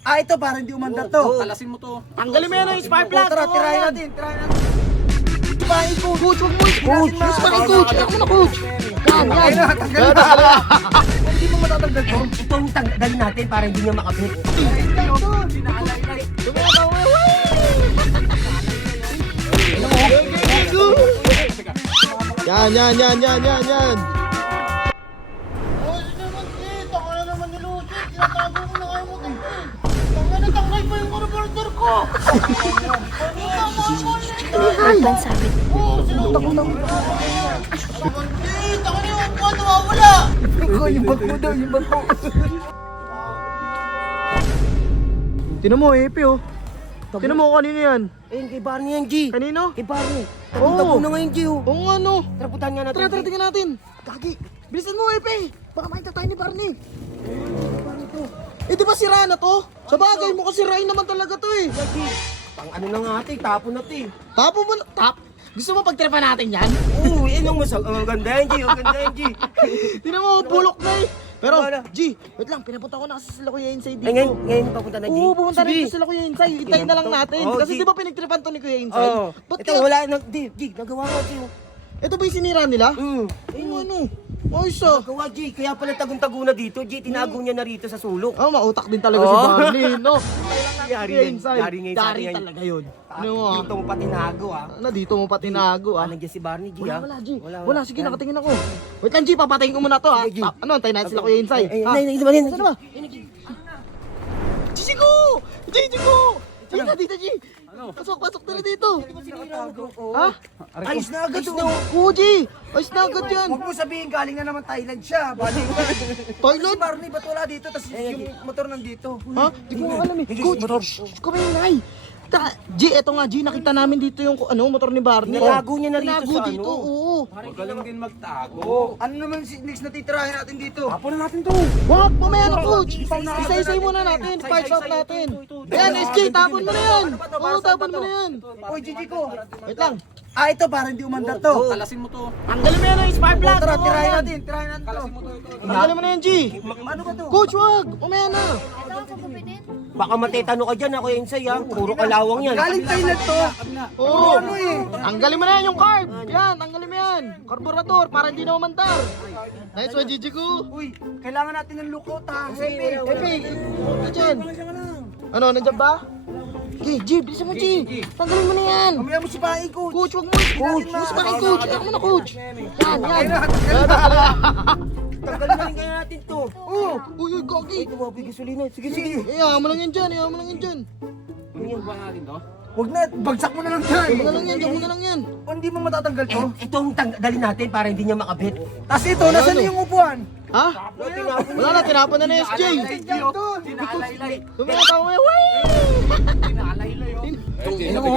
Ah, ito para hindi umandar to. Talasin mo to. Tanggalin mo yan yung spark plug. Tara, tirahin natin, tirahin natin. Ipahin ko. Coach, wag mo. Coach, mas parang coach. Ako na coach. Yan, yan. tanggalin na. Hindi mo matatanggal to. Ito ang tanggalin natin para hindi niya makabit. Yan, yan, yan, yan, yan, yan. Ban sabi. Ko, yung bag mo daw, yung bag mo. Tinan mo, Epe, oh. Tinan mo, kanino yan? Eh, kay Barney yan, G. Kanino? Kay Barney. Oo. Tapo na ngayon, G. oh. Oo nga, no. Tara, nga natin. Tara, tara, tingnan natin. Gagi. Bilisan mo, Epe. Baka makita tayo ni Barney. Eh, di ba sira na to? Sa bagay, mukhang sirain naman talaga to eh. G. Pang ano na nga ate, tapo na ate. Tapo mo na, tap. Gusto mo pagtripan natin yan? Oo, eh, nung masag... Ang ganda yan, G. Ang ganda yan, G. Tinan mo, bulok na eh. Pero, Wala. G, wait lang, pinapunta ko na kasi sila Kuya Insay dito. Ay, ngayon, ngayon papunta na, G. Oo, pumunta Sige. rin sila Kuya Insay. Hintayin na lang natin. Oo, Kasi G. di ba pinagtripan to ni Kuya Insay? Oo. Ba't Ito, kaya- wala. Nag, G, G, nagawa nga, G. oh. Ito ba yung sinira nila? Hmm. Ano, ano? Ayos ah. Nagawa, G. Kaya pala tagong-tago na dito, G. Tinago niya na rito sa sulok. Oh, mautak din talaga si Oo. Barney, no? Yari. Insay. Yari ngayon sa Dari yan. talaga yun. Ano mo ah? Dito mo pa tinago, ah. Na dito mo pa tinago ah. Ah, nandiyan si Barney, G, Wala, ah. wala, G. Wala, Wala, wala. sige, nakatingin ako. Wait lang, G, papatayin ko muna to ah. Sige, G. Ah, Ano, antayin natin sila Kuya Insay. Ay, Ha? ay, ay, ay, ay, Saan ba? Gigi ko! Gigi ko! Sige na dito, G. Pasok, pasok na dito. Ha? Ayos na agad Ayos na, oh. Fuji! Ayos na agad yan. Huwag mo sabihin galing na naman Thailand siya. Balik ka. Si Toilet? Barney ba't wala dito? Tapos yung motor nandito. Ha? Di ko alam eh. Coach, shh, kumaingay. Ta, G, eto nga G, nakita namin dito yung ano, motor ni Barney. Tinago niya na rito Tinago sa dito, ano. oo. Magaling din magtago. Oh, ano naman si next na titirahin natin dito? Tapo na natin to. Wag, mamaya na coach. Isa-isay muna natin, spark out natin. Ayan, SJ, tapon mo na yan. Oo, tapon mo na yan. Oy, Gigi ko. Wait lang. Ah, ito para hindi umandar to. Talasin mo to. Tanggalin mo yan spark plug. Tara, tirahin yan. natin, tirahin natin to. Tanggalin mo na yan, G. Ano ba to? Coach, wag. Mamaya na. Baka matetano ka dyan, ako yung Insay, ah. Puro kalawang yan. Galing Thailand to. Oo. Ano eh? Tanggalin mo na yan yung carb. Yan, tanggalin mo yan. Carburetor, para hindi na umantar. Nice one, Gigi ko. Uy, kailangan natin ng lukot ha. Epe, Epe, huwag ka dyan. Ano, nandiyan ba? G, G, bilisan mo, G. Tanggalin mo na yan. Mamaya mo sipahin ko. Coach, wag mo. Coach, mas pa coach. Ako na, coach. Yan, yan. Tanggalin na rin kaya natin to. Oh, uy, uy, gogi. Ay, tumabi gasolina. Sige, sige. Eh, mo lang yan dyan, mo lang yan dyan. Ano ba natin to? Huwag na, bagsak mo na lang dyan. Mo na lang yan, mo na lang yan. O, Hindi mo matatanggal to. Eh, ito ang tanggalin natin para hindi niya makabit. Tapos ito, nasa na yung upuan? Ha? Wala na, tinapon na na SJ. Tinalaylay. Tumata mo yung, wey! Tinalaylay oh. Ano mo?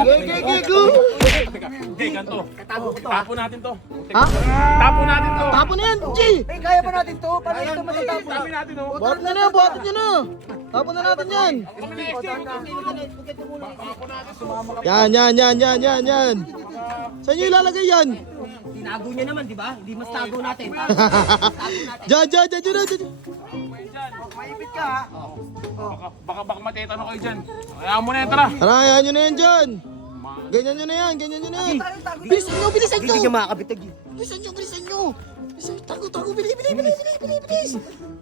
Go! Hindi, ganito. Tapo natin to. Ha? Tapo natin to. Tapon na yan, G! Eh, kaya ba natin to? Paano ito matatapos? Tapo natin oh. Buhat na na yan, buhatin nyo na. Tapon na natin yan. Yan, yan, yan, yan, yan, yan. Saan nyo ilalagay yan? Tinago niya naman, di ba? Hindi mas tago natin. Diyan, diyan, diyan, diyan, diyan. Maipit ka ha. Baka, baka, baka matetano kayo dyan. Kaya mo na yan, tara. Tara, yan nyo na yan dyan. Ganyan nyo na yan, ganyan nyo na yan. Bilisan nyo, bilisan Hindi nyo. niya makakabit. Agi. Bilisan nyo, bilisan nyo. Bilisan nyo, tago, tago, bili, bili, bili, bili, bili, bilis.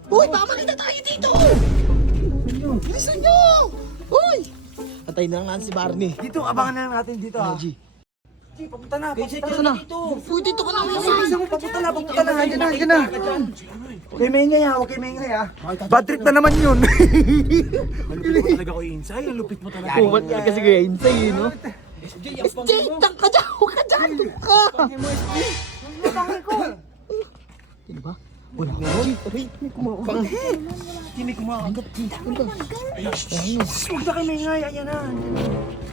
Uy, pamalit na tayo dito. Bilisan nyo. Uy. Antay na lang natin si Barney. Dito, abangan na lang natin dito ha. G. G, papunta na, papunta na. na? Uy, dito ka na. Bilisan mo, papunta na, papunta na. Diyan na, diyan na. Huwag kayo maingay ha, huwag kayo maingay ha. Bad trip na naman yun. Malupit mo talaga ko insay. Lupit mo talaga. Kumat ka kasi kaya insay, no? SJ, tang ka dyan, huwag ka dyan, doon ka. Sino ba? Wala ko. G, aray, may kumakain. Hindi may kumakain. Huwag na kayo maingay, ayan na.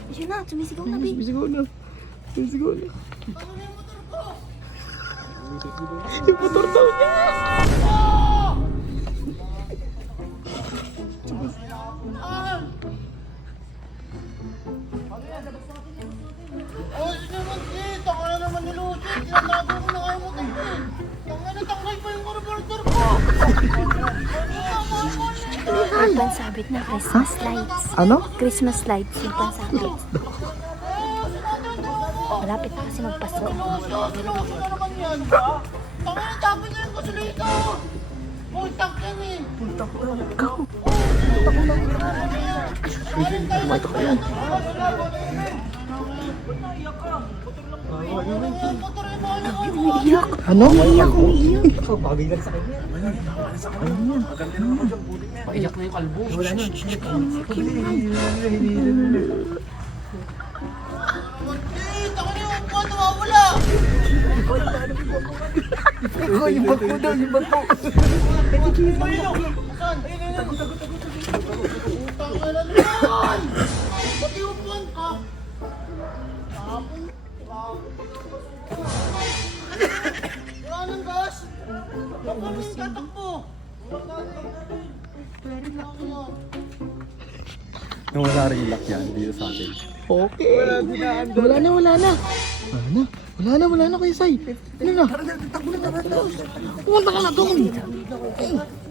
Ayun na, sumisigaw na, babe. Bisigaw na. Bisigaw na. Yung motor daw niya. pansabit na Christmas lights. Ano? Christmas lights yung pansabit. Malapit na kasi magpaso. Puntak yan eh! Puntak ko lang. Ikaw! Puntak ko lang. Ay, tumay ko yan. Puntak ko lang. Umiiyak. Ano? Umiiyak, umiiyak. Bagay lang sa kanya. Paiyak na yung kalbo. Wala na. Ikaw, yung bako daw, yung bako. Ayun, ayun, ayun. Tago, tago, tago, tago. Utang na lang. Ano wala nang gas! Ba't ano kami tatakbo? Nung wala rin yung lock yan dito sa atin. Okay. Wala, dinaan doon. Wala na, wala na. Wala na. Wala na, wala na kay Sai. Ano na? Pumunta ka na doon. Okay.